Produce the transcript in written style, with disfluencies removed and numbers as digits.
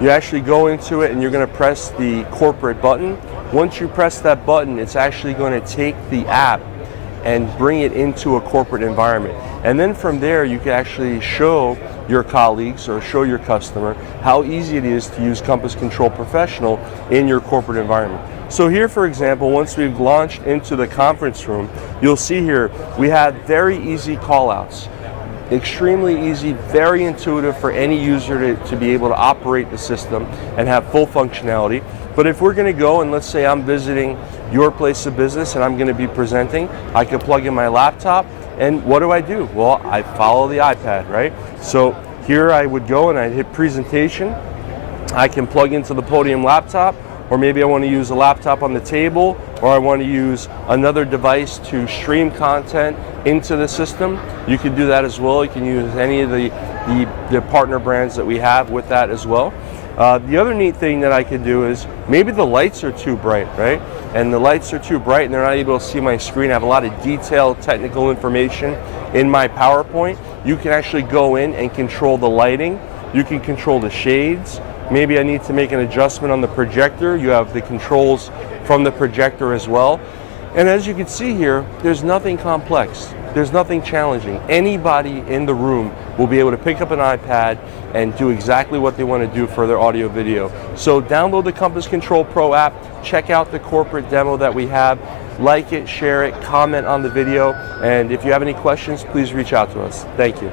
You actually go into it and you're going to press the corporate button. Once you press that button, it's actually going to take the app and bring it into a corporate environment. And then from there, you can actually show your colleagues or show your customer how easy it is to use Compass Control Professional in your corporate environment. So here, for example, once we've launched into the conference room, you'll see here we have very easy callouts. Extremely easy, very intuitive for any user to be able to operate the system and have full functionality. But if we're going to go and let's say I'm visiting your place of business and I'm going to be presenting, I can plug in my laptop and what do? Well, I follow the iPad, right? So here I would go and I'd hit presentation. I can plug into the Podium laptop, or maybe I want to use a laptop on the table, or I want to use another device to stream content into the system. You can do that as well. You can use any of the partner brands that we have with that as well. The other neat thing that I could do is maybe the lights are too bright, right? And the lights are too bright and they're not able to see my screen. I have a lot of detailed technical information in my PowerPoint. You can actually go in and control the lighting. You can control the shades. Maybe I need to make an adjustment on the projector. You have the controls from the projector as well. And as you can see here, there's nothing complex. There's nothing challenging. Anybody in the room will be able to pick up an iPad and do exactly what they want to do for their audio video. So download the Compass Control Pro app, check out the corporate demo that we have, like it, share it, comment on the video, and if you have any questions, please reach out to us. Thank you.